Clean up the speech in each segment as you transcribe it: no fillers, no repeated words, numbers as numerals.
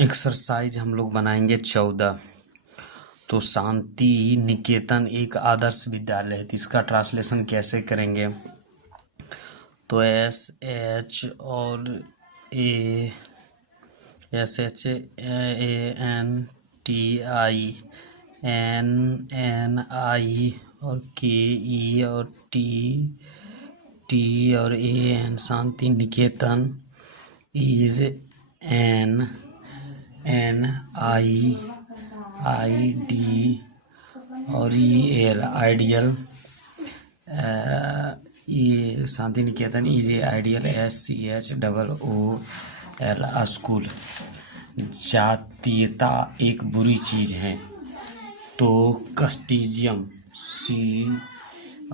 Exercise हम लोग बनाएंगे 14। तो शांति निकेतन एक आदर्श विद्यालय है, तो इसका ट्रांसलेशन कैसे करेंगे? तो SHANTINNI और KE और T और AN Shanti Niketan is an NIID और EL आइडियल। ये Shanti Niketan is a ideal SCHOOL school. जातीयता एक बुरी चीज है। तो कस्टिजियम C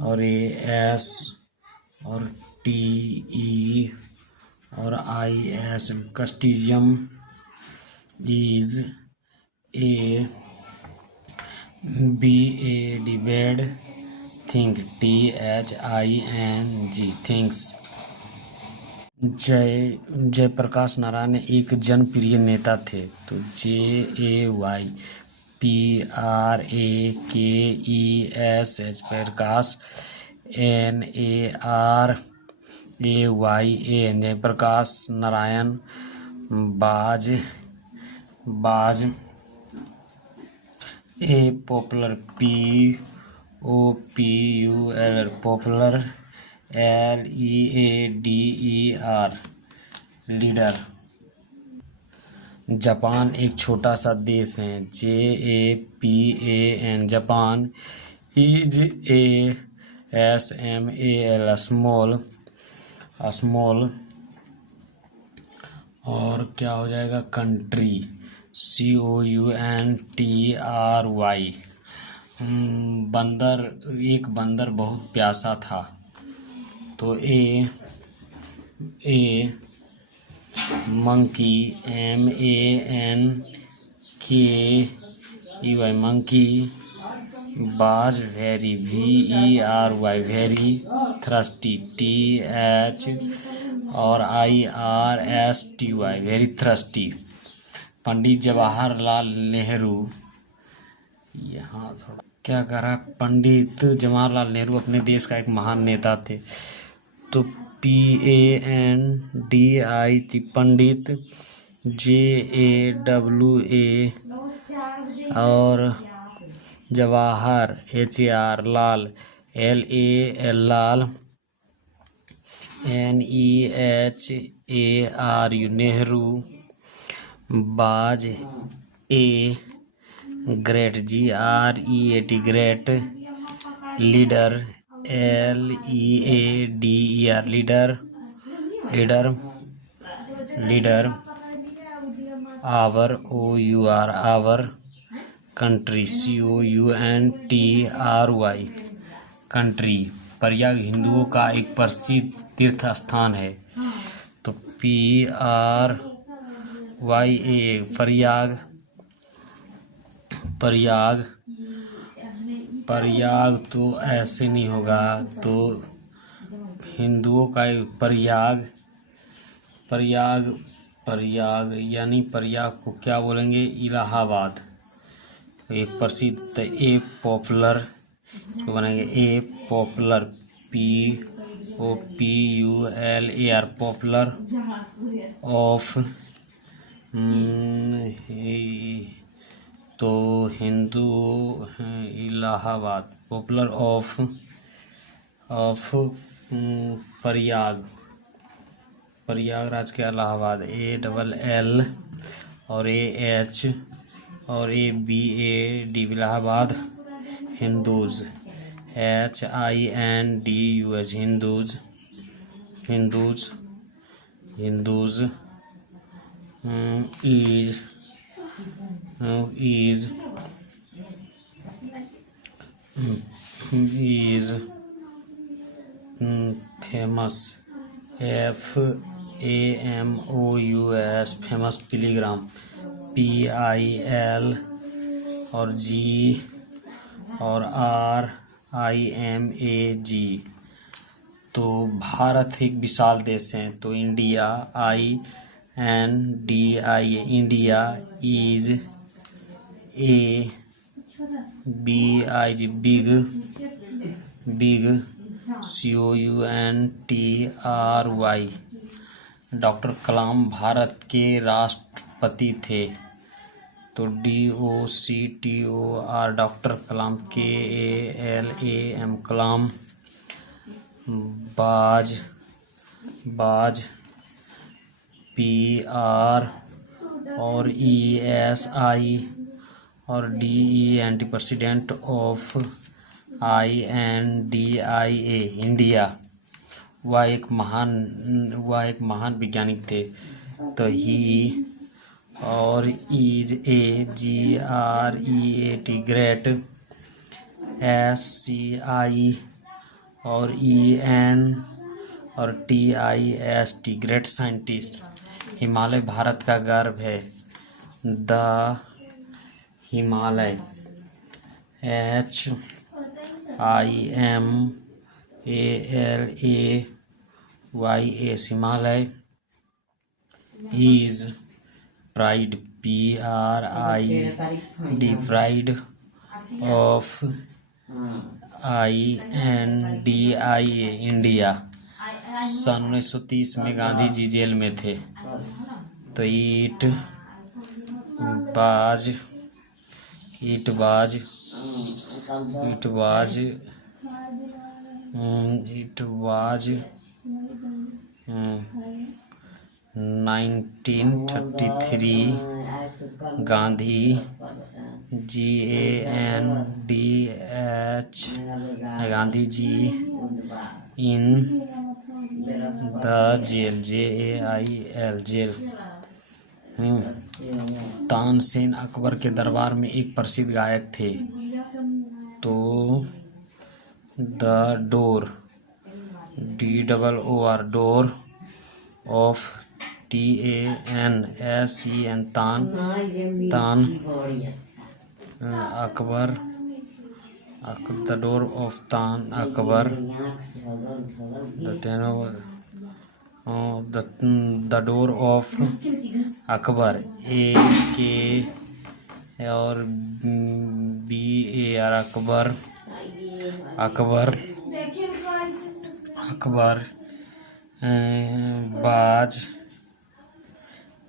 और AS और TE और IS कस्टिजियम is a bad thing THING things। Jayaprakash Narayan एक जनप्रिय नेता थे। तो JAYPRAKESH Prakash NARAYAN Jayaprakash Narayan was a popular POPULR popular LEADER leader. Japan एक छोटा सा देश है। JAPAN Japan is a SMAL small. और क्या हो जाएगा? Country COUNTRY। एक बंदर बहुत प्यासा था। तो a monkey MANKEY monkey was very VERY very thirsty TH और IRSTY very thirsty. Pandit Jawaharlal Nehru, यहाँ थोड़ा क्या करा, पंडित जवाहरलाल नेहरू अपने देश का एक महान नेता थे। तो PANDIT पंडित JAWA और Jawahar HAR Lal LAL NEHARU Nehru was a great GREAT great leader LEADER leader our OUR our country COUNTRY country. Prayag हिंदुओं का एक प्रसिद्ध तीर्थ स्थान है। तो PRYA प्रयाग तो ऐसे नहीं होगा। तो हिंदुओं का प्रयाग यानी प्रयाग को क्या बोलेंगे? इलाहाबाद। एक प्रसिद्ध ए पॉपुलर जो बनेंगे a popular POPULAR popular of तो हिंदू इलाहाबाद पॉपुलर ऑफ प्रयागराज के इलाहाबाद ALL और AH और ABAD Allahabad Hindus HINDUS Hindus is famous FAMOUS famous pilgrim PIL और G और RIMAG। तो भारत एक विशाल देश है। तो India NDIA India is a BIG big COUNTRY। Doctor Kalam Bharat के राष्ट्रपति थे। तो DOCTOR doctor Kalam KALAM Kalam. Was PR और ESI और DENT president of INDIA India. वह एक महान वैज्ञानिक थे। तो ही और is a GREAT great. SCI और EN और TIST great scientist. Himalaya Bharat का गर्व है। The Himalaya HIMALAYS Himalaya. Is pride PRID pride of INDIA India. सन 1930 में गांधी जी जेल में थे। तो it was 1933 Gandhi Gandhi ji in the jail JAIL jail. Tansen Akbar के दरबार में एक प्रसिद्ध गायक थे। तो the door DOOR door of TANSEN Tan Akbar. The door of Tan Akbar. The door of Akbar AK और BAR Akbar.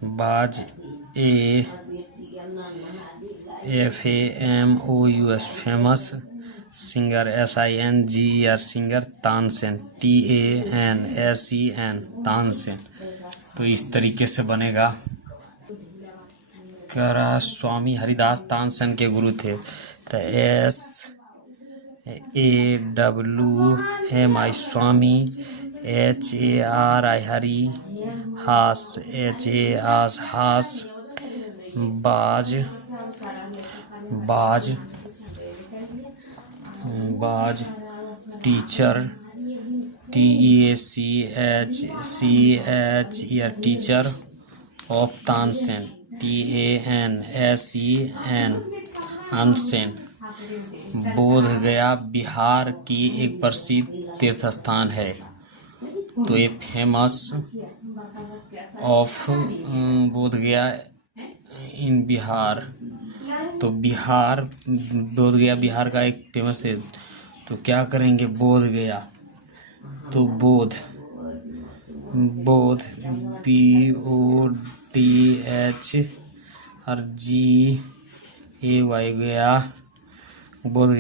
Was FAMOUS famous singer SINGER singer. Tansen TANSEN Tansen. तो इस तरीके से बनेगा। स्वामी हरिदास तानसेन के गुरु थे। तो SAWMI स्वामी। HARI हरि। हास हास। बाज teacher TEACHER teacher of Tansen TANSEN unseen. बोध गया बिहार की एक प्रसिद्ध तीर्थ स्थान है। तो ये फेमस ऑफ बोध गया इन बिहार। तो बोध गया बिहार का एक फेमस है। तो क्या करेंगे बोध गया। तो बोध BODH और GAY गया। बोध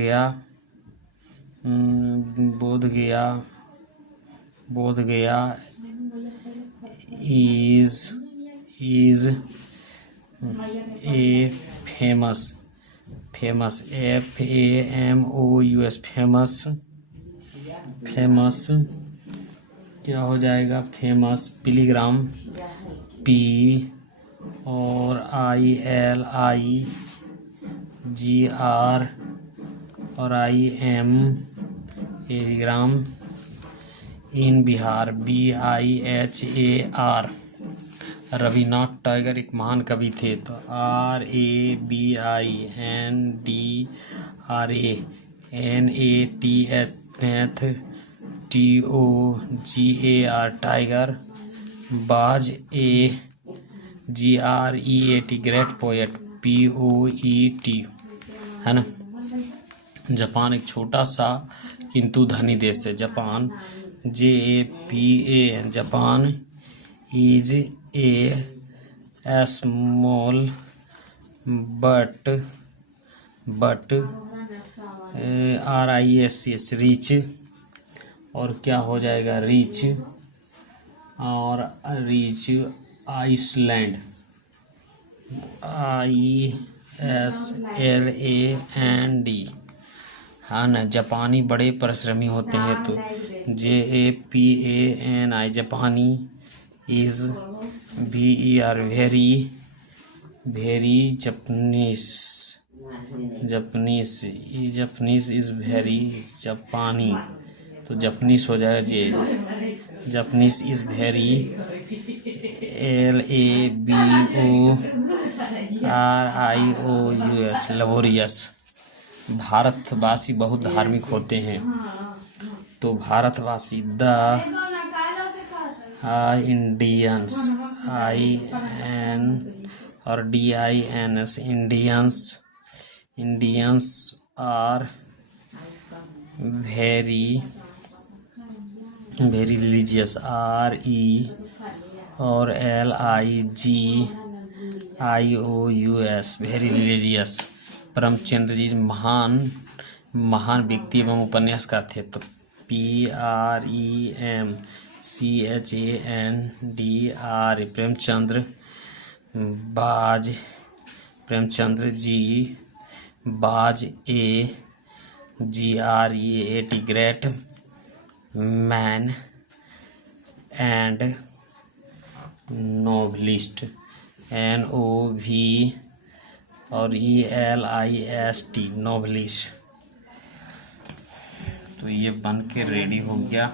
गया is a famous FAMOUS famous क्या हो जाएगा फेमस पिलीग्राम P और ILIGR और IM एग्राम इन बिहार BIHAR। रविनाथ टैगोर एक महान कवि थे। तो RABINDRANATH TOGAR टाइगर। बाज GREAT ग्रेट पोएट, POET, है ना। जापान एक छोटा सा किंतु धनी देश है। Japan, JAPAN, Japan is A small but RICH rich, और क्या हो जाएगा रिच, और रिच आइसलैंड, ISLAND, हाँ ना। जापानी बड़े परिश्रमी होते हैं, तो JAPANI, जापानी is VER very Japanese is very जापानी, तो जापनीस हो जाएगा जी। Japanese is very LABORIOUS laborious. भारतवासी बहुत धार्मिक होते हैं, तो भारतवासी द इंडियंस, IN और DINS, Indians are very religious, RE और LIGIOUS very religious. Premchandra ji महान व्यक्ति एवं उपन्यासकार थे, तो PREMCHANDR, प्रेमचंद्र जी बाज, GREAT great man and novelist, NOV और ELIST नोवेलिस्ट। तो ये बन के रेडी हो गया।